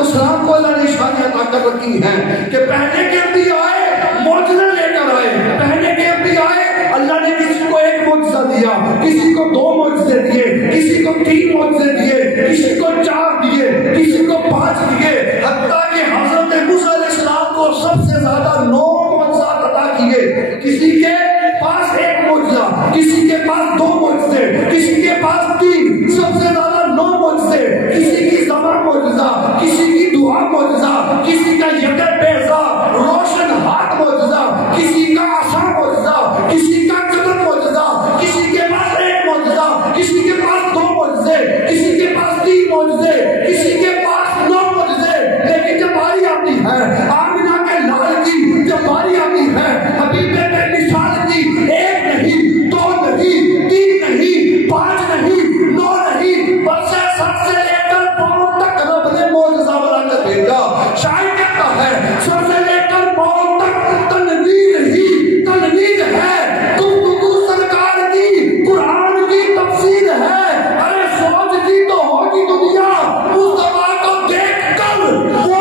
अलैहिस्सलाम को अल्लाह ने शान अता कर रखी है कि पहले के अंबिया आए मौजज़ा लेकर आए, पहले के अंबिया आए अल्लाह ने किसी को एक मौजज़ा दिया, किसी को 2 मौजज़े दिए, किसी को 3 मौजज़े दिए, किसी को 4 दिए, किसी को 5 दिए, हत्ता कि हज़रत मूसा अलैहिस्सलाम को सबसे ज्यादा 9 मौजज़ा अता किए। किसी के पास 1 मौजज़ा, किसी के पास 2 मौजज़े, किसी के पास 3, सबसे ज्यादा 9 मौजज़े। किसी की ज़बान मौजज़ा, किसी की दुआ मौजज़ा, किसी का यद बेज़ा रोशन हाथ मौजज़ा, किसी का आसा मौजज़ा, किसी का कदम मौजज़ा, किसी के पास 1 मौजज़ा, किसी के पास 2 मौजज़े, किसी के पास 3 मौजज़े, किसी के पास 9 मौजज़े। लेकिन जब बारी आती है आमिना के लाल की, जब बारी आती है हबीबे के मिसाल की, 1 नहीं 2 नहीं 3 नहीं 5 नहीं 9 नहीं, बस सर से लेकर पांव तक रब ने मौजज़ा बनाकर भेजा। शायद कहता है सर से लेकर पांव तक तनवीर ही तनवीर है, गुफ्तगू सरकार की कुरान की तफसीर है। अरे सोचती तो होगी दुनिया मुस्तफा को देखकर वो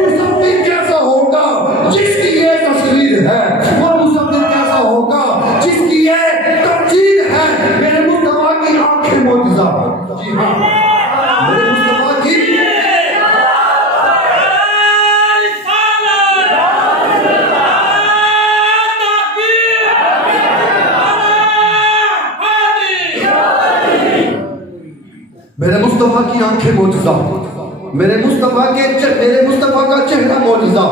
मुसव्विर कैसा होगा जिसकी ये तस्वीर है, वो मुसव्विर कैसा होगा जिसकी ये तफसीर है। मेरे मुस्तफा की आंखें मौजज़ा, जी हाँ मेरे मुस्तफा की मेरे मुस्तफा की आंखें मौजज़ा, मेरे मुस्तफा का चेहरा मौजज़ा,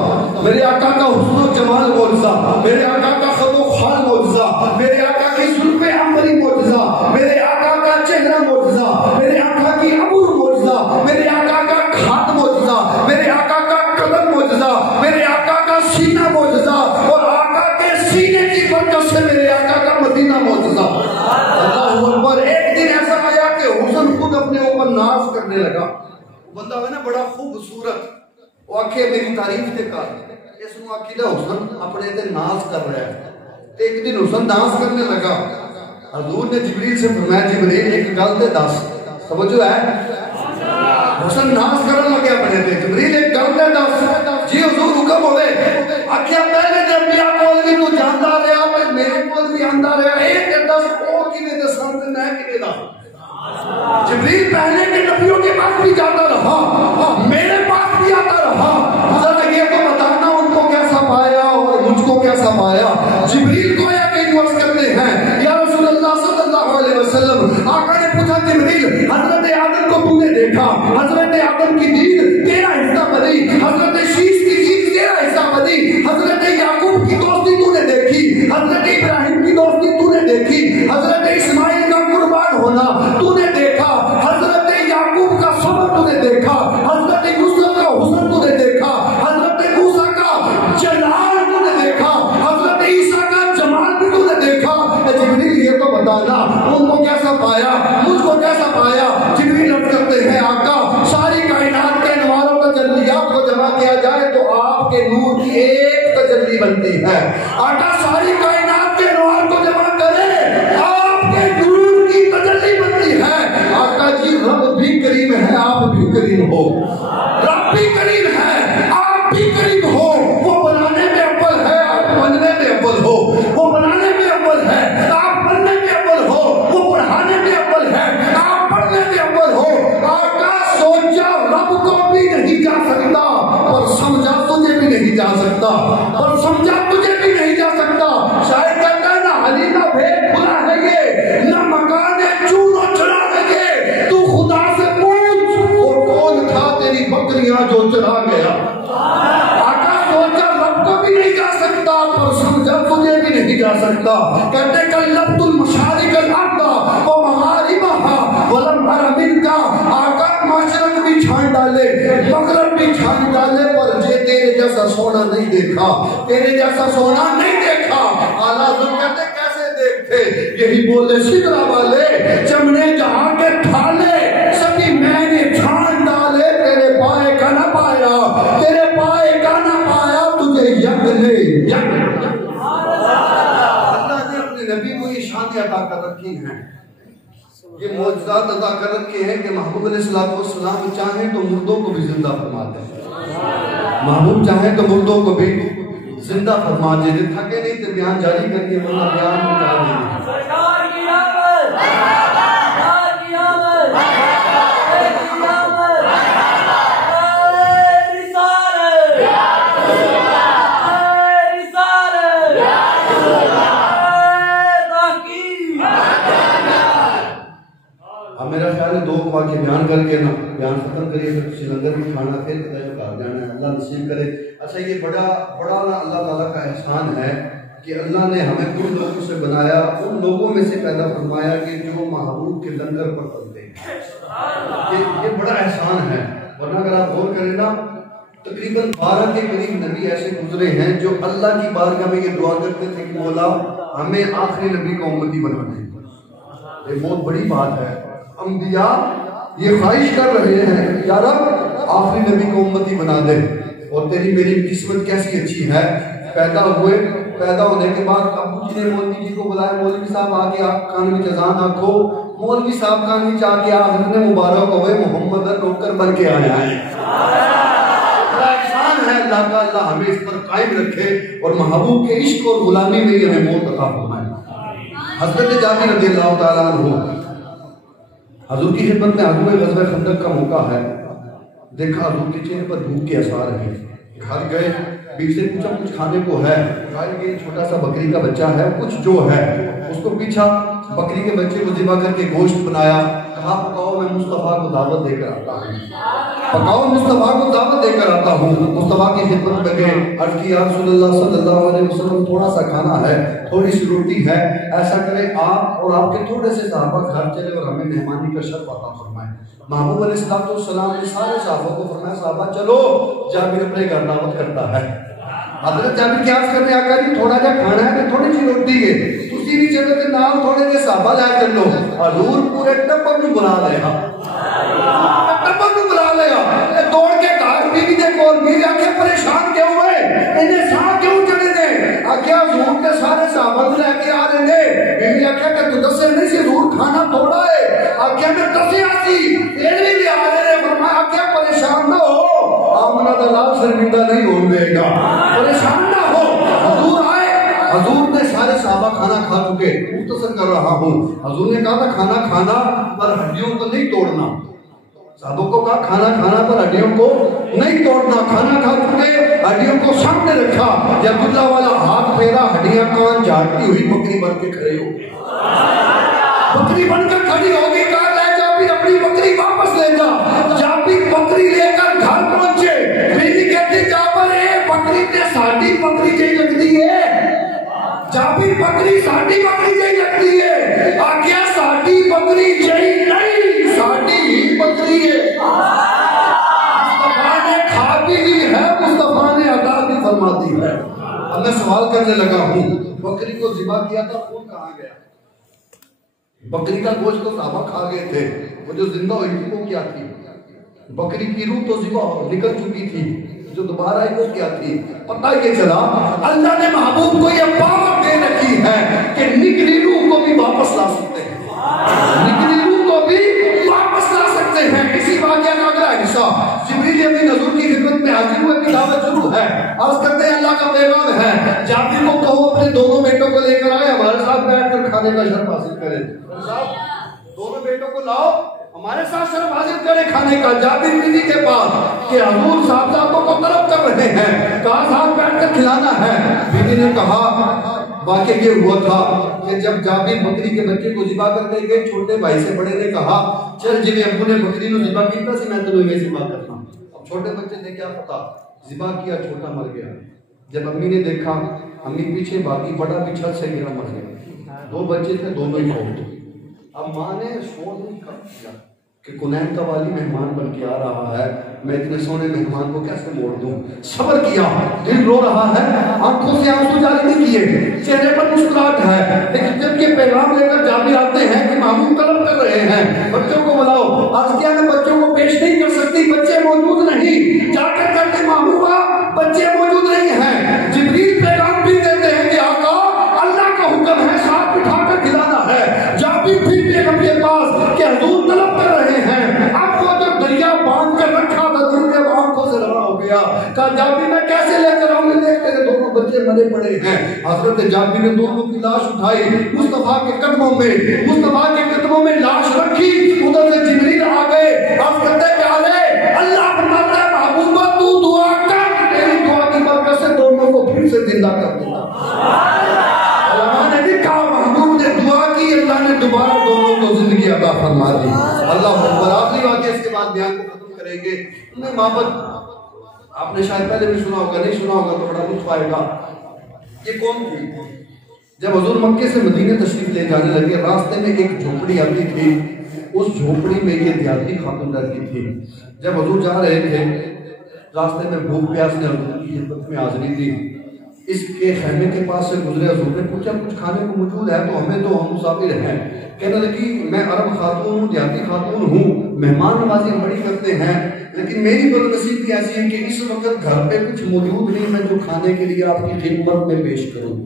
मेरे आका का हुस्न जमाल मौजज़ा, मेरे आका का खदो खाल मौजज़ा, मेरे आका की जुल्फ़े अंबरी मौजज़ा, मेरे आका का चेहरा मौजज़ा, मेरे आका की अबूर मौजज़ा, मेरे आका का हाथ मौजज़ा, मेरे आका का कदम मौजज़ा, मेरे आका का सीना मौजज़ा, और आका के सीने की बरकत से मेरे आका का मदीना मौजज़ा। अल्लाहू अकबर। एक दिन ऐसा आया कि हुस्न खुद अपने ऊपर नाज करने लगा। बंदा है ना बड़ा खूबसूरत, वो आखे मेरी तारीफ ते कर, इसनु आखिदा हुस्न अपने ते नाज कर रहा है। एक दिन हुस्न नाज करने लगा, हजूर ने जिब्रील से फरमाया जिब्रील एक गल ते दस, समझो है हुस्न नाज करने लगे अपने ते, जिब्रील एक गल ते दस। जी हुजूर हुक्म होवे। आखिया पहले ते अंबिया कोल भी तू जांदा रहा ते मेरे कोल भी आंदा रहा, एक ते दस ओ किने दे सामने मैं किने दा। जिब्रील पहले के नबियों के पास भी जाता रहा, मेरे पास भी आता रहा, जरा ये तो बताना उनको कैसा पाया और मुझको कैसा पाया। जिब्रील को या कई वर्ष करते हैं या रसूलुल्लाह सल्लल्लाहु अलैहि वसल्लम। आका ने पूछा जिब्रील हजरत आदम को तूने देखा, हजरत आदम की नींद तेरा हिस्सा बनी, हजरत शीश की नींद तेरा हिस्सा बनी, हजरत याकूब की दोस्ती तूने देखी, हजरत इब्राहिम की दोस्ती तूने देखी, हजरत इस्माइल का कुर्बान होना तूने देखा, हजरत याकूब का सब्र तूने देखा, हजरत यूसुफ का हुस्न तूने देखा, हजरत मूसा का जलाल तूने देखा, हजरत ईसा का जमाल भी तूने देखा। जिब्रील ये तो बताना उनको कैसा पाया, मुझको कैसा पाया। जिब्रील अर्ज़ करते हैं आका सारी कायनात के अनवारों तजल्लियात को जमा किया जाए तो आपके नूर की एक तजल्ली बनती है। आका सारी कायनात के अनवार को जमा करे आपके नूर की तजल्ली बनती है। आका जी रब भी करीम है, आप भी करीम हो, रब भी करीम है, आप भी करीम हो। वो बनाने में अव्वल है, आप बनने में अव्वल हो, वो बनाने में अव्वल है, आप बनने में अव्वल हो, वो पढ़ाने में अव्वल है, आप पढ़ने में अव्वल हो। आका सोचा रब को भी नहीं जा सकता और समझा तुझे भी नहीं जा सकता, और समझा तुझे भी नहीं जा सकता। शायद कहता है ना हली ना भेद खुला है ये, ना मकान है चूनो चढ़ा है ये, तू खुदा से पूछ वो कौन था तेरी बकरियां जो चढ़ा गया। आका सोचा रब को भी नहीं जा सकता पर समझा तुझे भी नहीं जा सकता। कहते कल्लतुल मशारिक अल-अर्दा व मगारिबहा वलम अरा मिनका। आका मशरक भी छान डाले, मगरब भी छान डाले, पर जे तेरे जैसा सोना नहीं देखा, तेरे जैसा सोना नहीं देखा। आला हज़रत कहते कैसे देखते, यही बोले सिदरा वाले जमने जहां के थाले, सभी मैंने छान डाले, तेरे पाए का ना पाया, तेरे पाए का ना पाया, तुझे यज्ञ ले यज्ञ। अल्लाह ने अपने नबी को ये शान अता कर रखी है, ये मौजज़ात अता कर रखे हैं कि महबूब अलैहिस्सलाम चाहे तो मुर्दों को भी जिंदा फरमा दे। महबूब चाहे तो मुर्दों को भी जिंदा फरमा दे। थके नहीं तो बयान जारी करके वरना बयान निकाल देंगे। अब मेरा ख्याल है 2 वाक्य बयान करके ना बयान खत्म करिए, फिर किसी लंगर में खाना, फिर घर जाना है। अल्लाह नसीब करे। अच्छा, ये बड़ा ना अल्लाह ताला का एहसान है कि अल्लाह ने हमें उन लोगों से बनाया, उन लोगों में से पैदा फरमाया कि जो महबूब के लंगर पर पलते हैं। ये बड़ा एहसान है। वरना अगर आप गौर करें ना, तकरीबन 12 के करीब नबी ऐसे गुजरे हैं जो अल्लाह की बारगाह में ये दुआ करते थे कि मौला हमें आखिरी नबी का उम्मती बना दे। ये बहुत बड़ी बात है। अंबिया ये ख्वाहिश कर रहे हैं या रब आखिरी नबी को उम्मती बना दे। और तेरी मेरी किस्मत कैसी अच्छी है। पैदा होने के बाद अबू जी ने मौलवी जी को बुलाया, मौलवी साहब आके आप कान में अजान आखो। मौलवी साहब कान में आके आखिर ने मुबारक होए मोहम्मद नौकर बन के आया है। एहसान है अल्लाह का, अल्लाह हमें इस पर कायम रखे और महबूब के इश्क और गुलामी में ही हमें मौत अता फरमाए। हज़रत जाबिर रज़ियल्लाहु ताला अन्हु हजूर की खिदमत में आगू ग़ज़वा खंदक का मौका है। देखा हजूर के चेहरे पर भूख के आसार हैं। घर गए, बीच से पूछा कुछ खाने को है। ये छोटा सा बकरी का बच्चा है, कुछ जो है उसको पीछा, बकरी के बच्चे को ज़िबा करके गोश्त बनाया। कहा पकाओ, मैं मुस्तफ़ा को दावत देकर आता हूँ। पकाओ, मुस्तफ़ा को दावत देकर आता हूँ। मुस्तफ़ा की खिदमत में गए, अर्ज़ की या रसूलल्लाह सल्लल्लाहु अलैहि वसल्लम थोड़ा सा खाना है, थोड़ी सी रोटी है, ऐसा करें आप और आपके थोड़े से सहाबा घर चले और हमें मेहमानी का शर्फ अता फरमाए। महबूब अलैहिस्सलाम ने सारे सहाबा को फरमाया साहबा चलो, जाबिर अपने घर दावत करता है। हज़रत जाबिर क्या करने आका जी थोड़ा जा खाना है तो थोड़ी सी रोटी है, तुसी भी चलो ते नाल थोड़े जे सहाबा ला चलो। हजूर पूरे टब्बर नु बुला लेगा, टब्बर नु बुला लेगा। दौड़ के घर बीवी दे कोल, बीवी आके परेशान क्यों हुए, इन्हें साह क्यों चढ़े ने? आख्या हजूर के सारे सहाबा लेके आ रहे ने। बीवी आख्या कि तू दसे नहीं सी हजूर खाना थोड़ा है। आख्या मैं दसिया सी, एने भी आ रहे ने। फरमाया आख्या परेशान ना हो, आमना दा लाल शर्मिंदा नहीं होने देगा, परेशान ना हो। हजूर आए, हजूर ने सारे सहाबा खाना खा चुके। मुख्तसर कर रहा हूँ। हजूर ने कहा था खाना खाना पर हड्डियों को नहीं तोड़ना। साहबों को कहा खाना खाना पर हड्डियों को नहीं तोड़ना। खाना खा चुके, हड्डियों को सामने रखा। जब अब्दुल्ला वाला हाथ फेरा, हड्डियां कान झाड़ती हुई बकरी बन के खड़े हो गई। बकरी बनकर खड़ी होगी। कहा ले जाबिर अपनी बकरी वापस ले जा। जाबिर बकरी लेकर घर पहुंचे। बीवी कहती जाबिर बकरी ते साडी बकरी जही लगती है। जाबिर बकरी साडी बकरी जही लगती है। आज्ञा साडी बकरी जही नहीं, साडी ही बकरी है। मुस्तफा ने खा भी ली है, मुस्तफा ने अता भी फरमा दी है। अब मैं सवाल करने लगा हूँ, बकरी को ज़िबा किया था, खून कहाँ गया? बकरी का गोश्त तो साहबा खा गए थे, वो जो जिंदा हुई थी वो क्या थी? बकरी की रूह तो ज़िबा निकल चुकी थी, जो दोबारा आई वो क्या थी? पता ही चला अल्लाह ने महबूब को यह पावर दे रखी है कि निकली रूह को भी वापस ला सकते हैं, निकली रूह को भी वापस ला सकते हैं। इसी वाक़या का अगला हिस्सा जिब्रील अमीन हुजूर की खिदमत में हाजिर हुए की दावत शुरू है। अर्ज करते हैं अल्लाह का पैगाम है, जाबिर को कहो अपने दोनों बेटों को लेकर आए, हमारे साथ बैठकर खाने का शर्फ हासिल करें। दोनों बेटों को लाओ, हमारे साथ शर्फ हासिल करें खाने का। जाबिर बीवी के पास कि हुजूर साहबजादों को तलब कर रहे हैं, कहा साथ बैठकर खिलाना है। बीवी ने कहा वाकई ये हुआ था कि जब जाबिर बकरी के बच्चे को ज़िबा करने गए, छोटे भाई से बड़े ने कहा चल जिवें अब्बू ने बकरी को ज़िबा किया सी मैं तेनों इवें ज़िबा करना। अब छोटे बच्चे ने क्या पता, ज़िबा किया, छोटा मर गया। जब अम्मी ने देखा, अम्मी पीछे भागी, बड़ा भी छत से गिरा, मर गया। 2 बच्चे थे, दोनों ही मौत। अब माँ ने शोर नहीं कर दिया कि कुनैन का वाली मेहमान बन के आ रहा है, मैं इतने सोने मेहमान को कैसे मोड़ दूं। सब्र किया, दिल रो रहा है, आंखों से आंसू जारी नहीं किए, चेहरे पर मुस्कुराहट है। लेकिन जब ये पैगाम लेकर जाबिर आते हैं कि महबूब तलब कर रहे हैं, बच्चों को बुलाओ। आज क्या मैं बच्चों को पेश नहीं कर सकती, बच्चे मौजूद नहीं। जाकर कहते महबूबा बच्चे मौजूद नहीं हैं। जिब्रील पैगाम भी देते हैं कि आका अल्लाह का हुक्म है, साथ बिठाकर खिलाना है। जाबिर भी पैगंबर के पास कि हुजूर तलब कर रहे हैं। अब वो जो दरिया बांध कर रखा था दिल के कहा जाबिर मैं कैसे लेकर आऊंगी, देख तेरे दोनों बच्चे मरे पड़े हैं। हजरत जाबिर ने दोनों की लाश उठाई, मुस्तफा के कदमों में लाश रखी। उधर से जिब्रील आ गए, अब कहते प्यारे अल्लाह फरमाता है महबूबा तू दुआ कर, तेरी दुआ की बरकत से दोनों को फिर से जिंदा कर दिया। अल्लाह ने लिखा, महबूब ने दुआ की, अल्लाह ने दोबारा दोनों को जिंदगी अता फरमा दी। अल्लाह अकबर। आखिरी वाक़या, इसके बाद बयान को खत्म करेंगे। उम्मे माबद आपने शायद पहले भी सुना होगा, नहीं सुना होगा तो बड़ा लुत्फ आएगा। ये कौन थी? जब हुजूर मक्के से मदीने तशरीफ ले जाने लगे, रास्ते में एक झोपड़ी आती थी, उस झोपड़ी में ये दियाती खातून रहती थी। जब हुजूर जा रहे थे, रास्ते में भूख प्यास ने हुजूर की खिदमत में हाजिरी दी। इसके खैमे के पास से गुजरे, हुजूर ने पूछा कुछ खाने को मौजूद है? तो हमें तो हम मुसाफिर हैं। कहने लगी मैं अरब खातून हूँ, देहाती खातून हूँ, मेहमान नवाजी बड़ी करते हैं, लेकिन मेरी बदनसीबी ऐसी है कि इस वक्त घर पे कुछ मौजूद नहीं, मैं जो खाने के लिए आपकी खिदमत में पेश करूँ।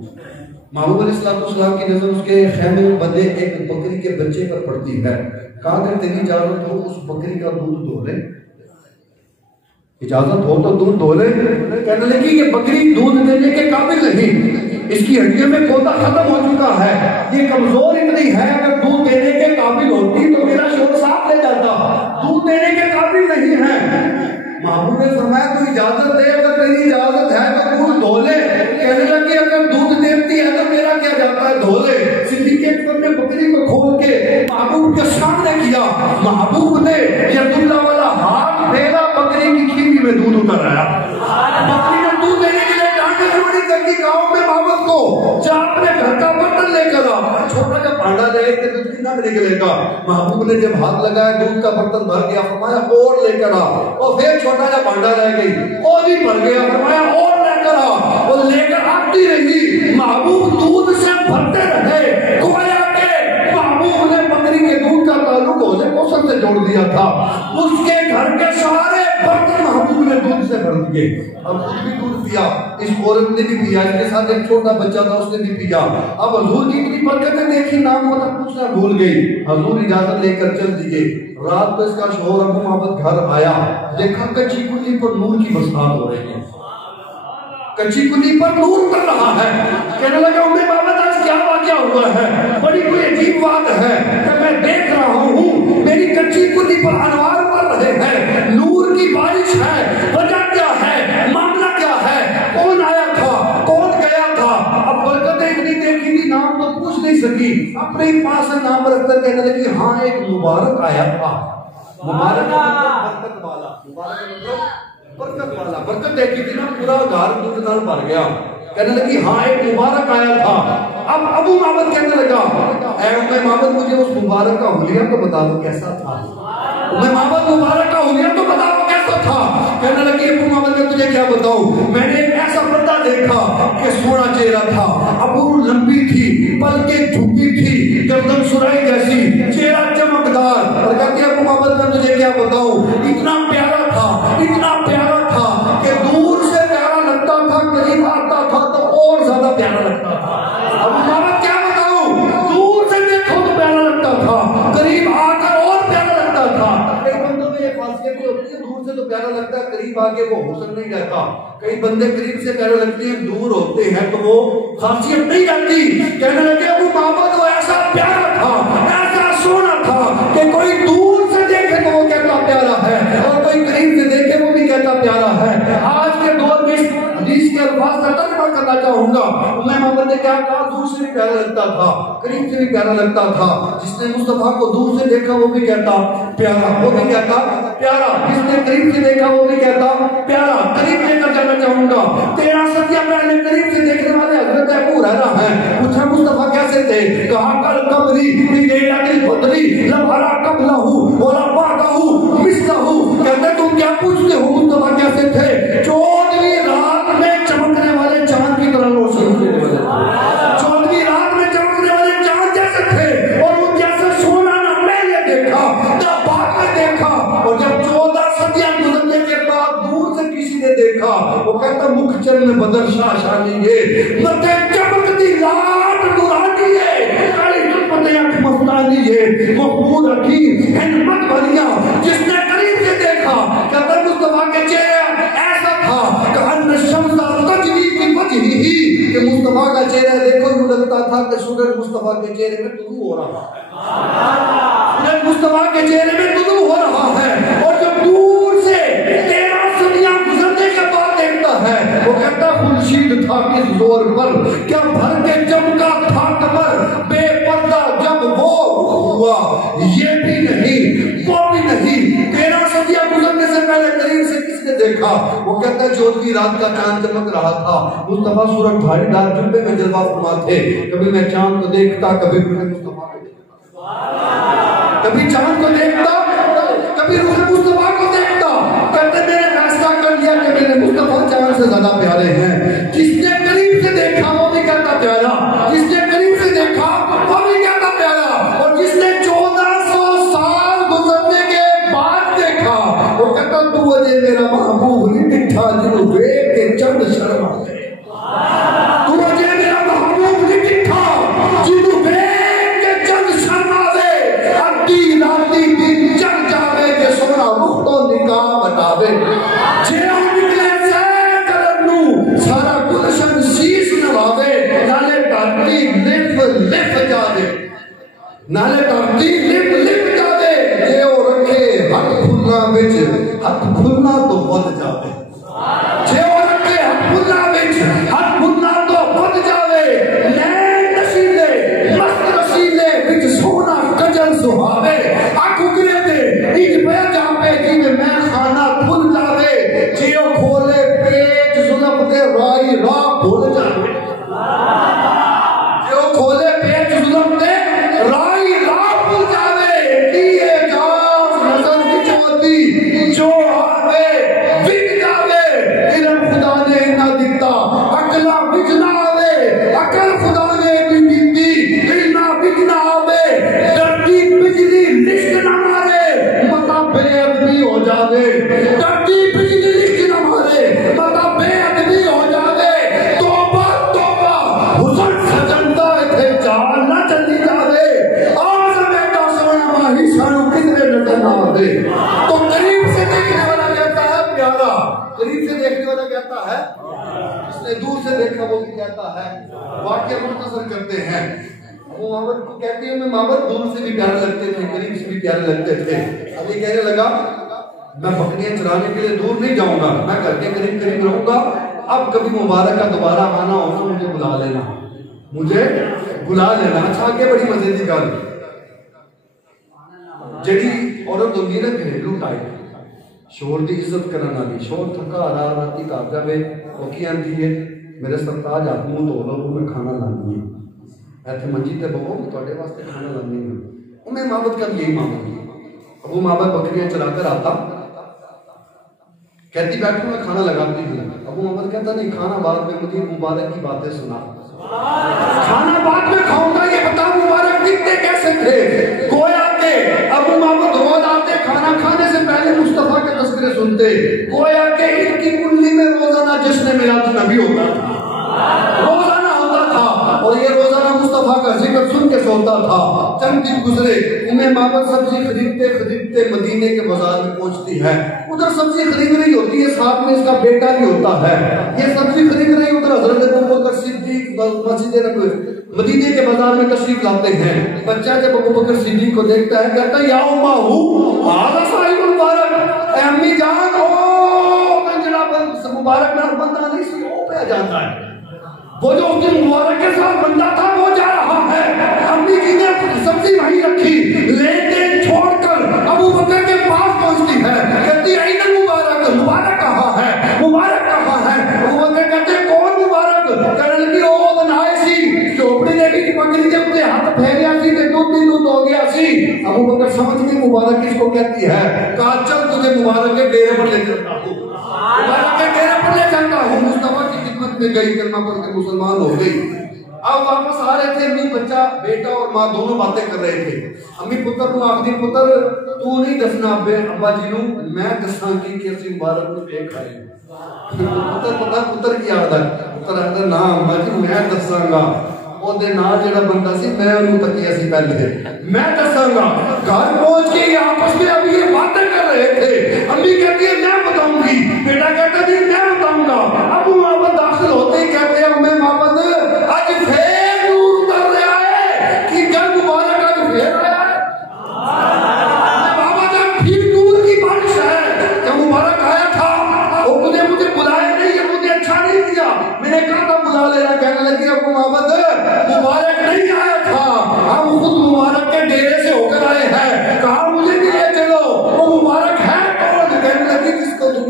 महबूब अलैहिस्सलाम की नजर उसके खैमे में बंधे एक बकरी के बच्चे पर पड़ती है। कहा अगर तेरी इजाजत हो उस बकरी का दूध धो ले, इजाजत हो तो दूध धो ले। कहने लगी कि बकरी दूध देने के काबिल नहीं, इसकी हड्डियों में कोता खत्म हो चुका है, ये कमजोर इतनी है, अगर दूध देने के काबिल होती तो मेरा शोर साफ ले जाता, दूध देने के काबिल नहीं है। महबूब ने फरमाया तू इजाजत दे, अगर तेरी इजाजत है तो दूध धो ले। कहने लगी अगर दूध देती है तो मेरा क्या जाता है, धो ले। सिद्दीक़ अकबर ने बकरी को खोल के महबूब के सामने किया, महबूब ने यदुल्ला वाला हाथ फेरा, बकरी की खीरी में दूध उतर आया। बकरी ने दूध देने के लिए डांटे जोड़ी करके गाँव में मोहम्मद को जा अपने घर का बर्तन लेकर आ, छोटा सा भांडा ले के दूध कितना निकलेगा। महबूब ने जब हाथ लगाया दूध का बर्तन भर गया, फरमाया और लेकर आ, और फिर छोटा सा भांडा रह गई, और भी भर गया, फरमाया और लेकर आ, और लेकर आती रही। महबूब दूध से भरते रहे, गोया के महबूब ने बकरी के दूध का ताल्लुक होने मौसम से जोड़ दिया था। उसके घर के सारे बर्तन महबूब ने दूध से भर दिए। अब खुद भी दूध पिया, इस औरत ने भी पिया, इसके साथ एक छोटा बच्चा था उसने भी पिया। अब हजूर की इतनी बरकतें देखी, नाम मतलब पूछना भूल गई। हजूर इजाजत लेकर चल दिए। रात को इसका शोहर अबू मोहम्मद घर आया, देखा कच्ची कुल्ली पर नूर की बरसात हो रही है, कच्ची कुल्ली पर नूर उतर रहा है। कहने लगा उम्मे मोहम्मद आज क्या वाक़या हुआ है? बड़ी कोई अजीब बात है कि मैं देख रहा हूँ मेरी कच्ची कुल्ली पर अनवार उतर रहे हैं, नूर की बारिश है, वजह क्या है, मामला क्या है, कौन आया था, कौन गया था? अब बरकतें इतनी देखी थी, नाम तो पूछ नहीं सकी, अपने ही पास नाम रखकर कहने लगी हाँ एक मुबारक आया था। मुबारक बरकत वाला, मुबारक मतलब बरकत वाला, बरकत देखी थी ना, पूरा घर दूध नाल भर गया। कहने लगी हाँ एक मुबारक आया था। अब अबू मोहम्मद कहने लगा ऐ उम्मे मोहम्मद मुझे उस मुबारक का हुलिया तो बता दो कैसा था। उम्मे मोहम्मद मुबारक का हुलिया तो बता दो कैसा था। कहने लगी अबू मोहम्मद मैं तुझे क्या बताऊं, मैंने एक ऐसा बंदा देखा कि सोना चेहरा था, अबू लंबी थी, पलकें झुकी थी, गर्दन सुराई जैसी, चेहरा चमकदार। और कहती है अबू मोहम्मद मैं तुझे क्या बताऊं, इतना प्यारा था, इतना प्यारा था कि दूर से प्यारा लगता था, करीब आता था तो और ज्यादा प्यारा लगता था। अब मोहम्मद क्या बताऊं, दूर से देखो तो प्यारा लगता था, करीब आकर और प्यारा लगता था। कई बंदों में ये खासियत होती है, दूर से तो प्यारा लगता है, करीब आके वो हुस्न नहीं रहता। कई बंदे करीब से प्यारे लगते हैं, दूर होते हैं तो वो खासियत नहीं रहती। कहने लगे अबू मोहम्मद वो ऐसा प्यारा था, ऐसा सोना था कि कोई दूर से देखे तो वो कहता प्यारा है, और कोई करीब से देखे वो भी कहता प्यारा है। आज के दौर में हदीस के अल्फाज का तर्जुमा करना चाहूंगा। उम्मे मोहम्मद ने क्या कहा, दूर से भी प्यारा लगता था, करीब से भी प्यारा लगता था। जिसने मुस्तफा को दूर से देखा वो भी कहता प्यारा, वो भी कहता प्यारा, जिसने करीब से देखा वो भी कहता प्यारा। करीब लेकर जाना चाहूंगा, 13 सदियां पहले करीब से देखने वाले हजरत अबू हुरैरा हैं। पूछा मुस्तफा कैसे थे, कहा कल कबरी बदरी लम्हरा कबलहू वला बादहू मिसलहू। कहते तुम क्या पूछते हो मुस्तफा कैसे थे, 14वीं रात में चमकने वाले चांद की तरह रोशन देने वाले, 14वीं रात में चमकने वाले चांद जैसे थे, और उन जैसे सोना ना मैंने देखा ना बाद में देखा। और जब 14 सदियां गुजरने के बाद दूर से किसी ने देखा, वो कहता मुख चल में बदर शाशानी ये मते चमकती लाट दुरानी ये मस्तानी ये मकबूल रखी हिम्मत भरिया। जिसने करीब से देखा कहता मुस्तफा के चेहरा ऐसा था चेहरा देखो यूं लगता था कि सूरज मुस्तफा के चेहरे में तुलू हो रहा है, सूरज मुस्तफा के चेहरे में तुलू हो रहा है। और जब दूर से 13 सदियां गुजरने के बाद देखता है, वो कहता खुर्शीद था किस जोर पर, क्या भर के चमका था कमर, बेपर्दा जब वो हुआ, ये भी नहीं वो भी नहीं। 13 सदियां गुजरने से पहले करीब से किसने देखा? वो कहता है चौदहवीं रात का चांद चमक रहा था, मुस्तफा सूरज धारीदार जुब्बे में जलवा फरमा थे। कभी मैं चांद को देखता, कभी मुस्तफा को देखता, कभी चांद को देखता, कभी रूह मुस्तफा को देखता। कहते मैंने फैसला कर लिया कि मेरे मुस्तफा चांद से ज्यादा प्यारे हैं। जिसने करीब से देखा वो भी कहता प्यारा, जिसने करीब से देखा वो भी कहता प्यारा, और जिसने 1400 साल गुजरने के बाद देखा वो कहता तू अजय मेरा महबूब नहीं दिखा, जिन्हों देख के चंद शर्मा गए। तू अजय मेरा महबूब नहीं दिखा, जिन्हों देख के चंद शर्मा गए। अद्धी राती दिन चढ़ जावे के सोना रुख तो निकाह बतावे, जे निकले से करनू सारा गुलशन शीश नवावे। नाले धरती लिप लिप जावे, नाले धरती लिप लिप जावे। जे ओ रखे हथ खुलना विच, हथ खुलना तो बद जावे। जे ओ रखे हथ खुलना विच, हथ खुलना तो बद जावे। नैन नशीले मस्त रसीले विच सोना कजल सुहावे। अख उगले दे इज पे जावे, जिवे मैं खाना खुल जावे। जे ओ खोले पेट जुल्फ दे राई राह भूल जावे, जे ओ खोले पेट जुल्फ दे राई राह भूल जावे। दिए जान नजर विच होती जो आवे विच जावे। इल्म खुदा ने ना दिता अकला विच ना आवे, अकल खुदा ने भी दिती इल्म विच ना आवे। डरती बिजली लिश्क ना मारे, मता बेअदबी हो जावे। डरती बिजली लिश्क ना मारे, मता बेअदबी हो जावे। तौबा तौबा हुस्न सजंदा थे चाल ना चली जावे। आज बेटा सोना माही सानू कितने नजर ना आवे। तो करीब से देखने वाला कहता है प्यारा, करीब से देखने वाला कहता है, जिसने दूर से देखा वो भी कहता है। वाक्य मुख्तसर करते हैं। वो मामद को कहती है मैं मामद दूर से भी प्यारे लगते थे, करीब से भी प्यारे लगते थे। अब ये कहने लगा मैं बकरियां चराने के लिए दूर नहीं जाऊंगा, मैं घर के करीब करीब रहूंगा। अब कभी मुबारक का दोबारा आना होगा मुझे बुला लेना, मुझे बुला लेना। अच्छा आगे बड़ी मजे की गल, जेडी औरत होगी ना घरेलू टाइप, शोर की इज्जत करने वाली, शोर थका हरा राती घर जावे वो की आती है मेरे सरताज हाथ मुंह धो लो, मैं खाना लानी है, ऐसे मंजी ते बहो थोड़े वास्ते खाना लानी है। उन्हें माबत का यही मामला। अब वो माबत बकरियां चराकर आता, कहती बैठो मैं खाना लगाती हूँ। अब वो माबत कहता नहीं खाना बाद में, मुझे मुबारक की बातें सुना। खाना बाद में खाऊंगा, ये बता मुबारक दिखते कैसे थे। गोया के अबू मामद रोज आते खाना खाने से पहले मुस्तफा के तस्करे सुनते। गोया के इनकी कुल्ली में रोजाना जश्न मिलाद नबी होता था, रोजाना होता था। और ये रोजाना मुस्तफा का जिक्र सुन के सोता था। चंद दिन गुजरे, उन्हें मामद सब्जी खरीदते खरीदते मदीने के बाजार में पहुंचती है। उधर सब्जी खरीद रही होती है, साथ में इसका बेटा भी होता है। ये सब्जी खरीद रही, उधर हजरत अबू बकर सिद्दीक मस्जिद मदीने के बाजार में तशरीफ लाते हैं। बच्चा जब अबू बकर सिद्दीक को देखता है कहता है या उम्मा हूँ आला साहिबुल मुबारक, अम्मी जान ओ कंजरा पर मुबारक ना बंदा नहीं सी ओ पे आ जाता है। वो जो उसके मुबारक के साथ बंदा था वो जा रहा है। अम्मी जी ने सब्जी वहीं रखी, लेन-देन छोड़कर अबू बकर के पास पहुंचती है। कहती है ऐन मुबारक, मुबारक कहाँ है, मुबारक कहाँ है। अबू बकर कहते कौन मुबारक? कहने लगी ओ बनाए सी चोपड़ी लेके की पकड़ी जब ते हाथ फेरिया सी ते दूध हो गया सी। अबू बकर समझ गई मुबारक किसको कहती है। कहा चल तुझे मुबारक के डेरे पर ले चलता हूँ, मुबारक के डेरे पर ले चलता हूँ। मुस्तफा की खिदमत में गई, कलमा पढ़ के मुसलमान हो गई। अब वापस आ रहे थे, अम्मी बच्चा बेटा और माँ दोनों बातें कर रहे थे। अम्मी पुत्र को आखिरी पुत्र तू नहीं दसना अब्बा जी नू, मैं दसा कि असि मुबारक नू देख आए। पुत्र पता पुत्र की आदत, पुत्र आखदा ना अम्मा जी मैं दसांगा। ओदे नाल जेड़ा बंदा सी मैं उन्हें तकिया सी पहले, मैं दसांगा। घर पहुंच के आपस में अभी ये बातें कर रहे थे। अम्मी कहती है मैं बताऊंगी, बेटा कहता जी मैं बताऊंगा। अबू मामद दाखिल होते ही कहते हैं उम्मे मामद आज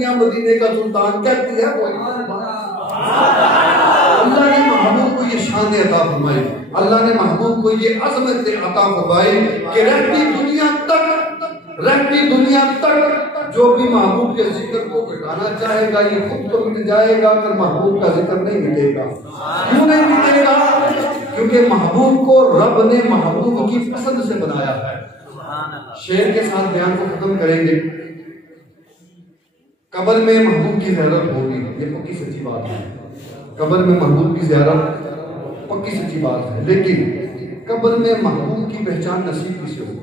दुनिया मदीने का सुल्तान कहती है वो अल्लाह ने महबूब को ये शान अता फरमाई, अल्लाह ने महबूब को ये अजमत अता फरमाई कि रहती दुनिया तक जो भी महबूब के जिक्र को मिटाना चाहेगा ये खुद तो मिट जाएगा, अगर महबूब का जिक्र नहीं मिटेगा। क्यों नहीं मिटेगा? क्योंकि महबूब को रब ने महबूब की पसंद से बनाया है। शेर के साथ बयान को खत्म करेंगे। कब्र में महबूब की ज़ियारत होगी, ये पक्की सच्ची बात है। कब्र में महबूब की ज़ियारत पक्की सच्ची बात है, लेकिन कब्र में महबूब की पहचान नसीब किसे होगी?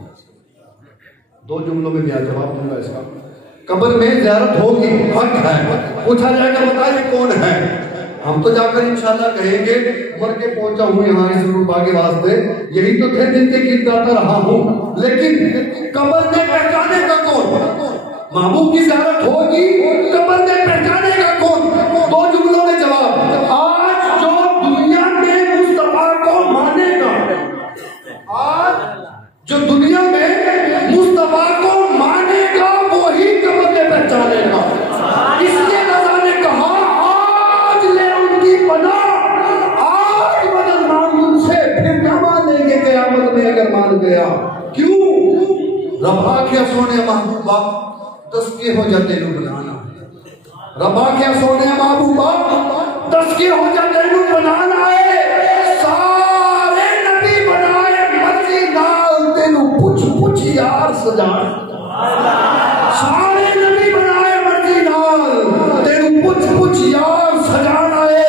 दो जुमलों में मैं जवाब दूंगा इसका। कब्र में ज़ियारत होगी, हक है, पूछा जाएगा बताइए कौन है? हम तो जाकर इंशाल्लाह कहेंगे मर के पहुंचा हूं यहाँ इस रूपा के वास्ते, यही तो थे जिनके गीत गाता रहा हूं। लेकिन कब्र में पहचाने का कौन? महबूब की ज़ियारत होगी, कब्र में पहचाने का कौन? दो जुमलों में जवाब। आज जो दुनिया में मुस्तफा को मानेगा, आज जो दुनिया में मुस्तफा को मानेगा वही कब्र में पहचानेगा। इसलिए रज़ा ने कहा आज ले उनकी पनाह, आज मदद मांग उनसे, फिर क्या मानेंगे क़यामत में अगर मान गया। क्यों? रबा क्या सोने महबूबा तस्के हो जाते नु बनाना, रबा क्या सोने महबूबा तस्के हो जाते नु बनाना है। सारे नबी बनाए मर्जी नाल तेनु पुछ पुछ यार सजान, सारे नबी बनाए मर्जी नाल तेनु पुछ पुछ यार सजान आए।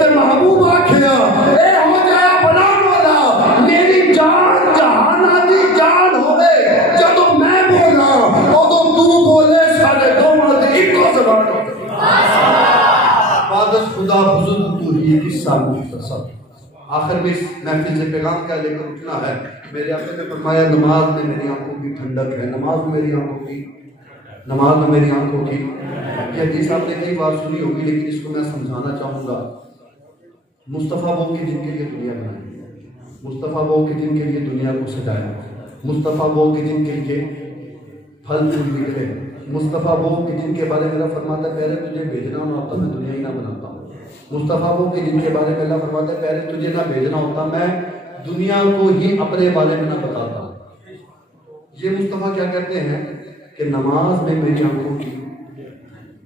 ते महबूब आखिया ए हो जाया बना वाला मेरी जान जहाना दी जान होवे, जदों मैं बोला उदों तू बोले, सारे दोवां दी इक्को ज़बान हो। इबादत खुदा बुजुर्ग तू ही किस्सा मुख्तसर। आखिर में इस महफिल से पैगाम क्या लेकर उठना है? मेरे आका ने फरमाया नमाज में मेरी आंखों की ठंडक है, नमाज में मेरी आंखों की, नमाज में मेरी आंखों की। ये हदीस आपने कई बार सुनी होगी, लेकिन इसको मैं समझाना चाहूँगा। मुस्तफ़ा वो कि जिनके लिए दुनिया बनाई, मुस्तफ़ा वो कि जिनके लिए दुनिया को सजाया, मुस्तफ़ा वो कि जिनके लिए फल फूल निकले, मुस्तफ़ा वो कि जिनके बारे में अल्लाह फरमाता है पहले तुझे भेजना ना होता मैं दुनिया ही ना बनाता हूँ। मुस्तफ़ा वो कि जिनके बारे में अल्लाह फरमाता है पहले तुझे ना भेजना होता मैं दुनिया को ही अपने बारे में ना बताता। ये मुस्तफ़ा क्या कहते हैं कि नमाज में मेरी आंखों की,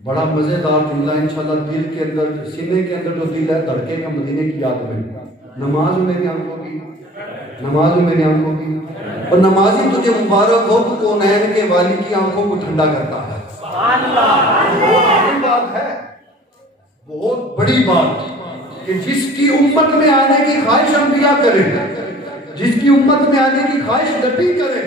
बड़ा मज़ेदार जुमला इंशाल्लाह, दिल के अंदर सीने के अंदर जो दिल है धड़केगा मदीने की याद में। नमाज में मेरी आंखों की, नमाज में मेरी आंखों की। और नमाजी तुझे मुबारक हो तो कौनैन के वाली की आंखों को ठंडा करता है। बहुत बड़ी बात है, बहुत बड़ी बात कि जिसकी उम्मत में आने की ख्वाहिश अंबिया करे, जिसकी उम्मत में आने की ख्वाहिश नबी करे,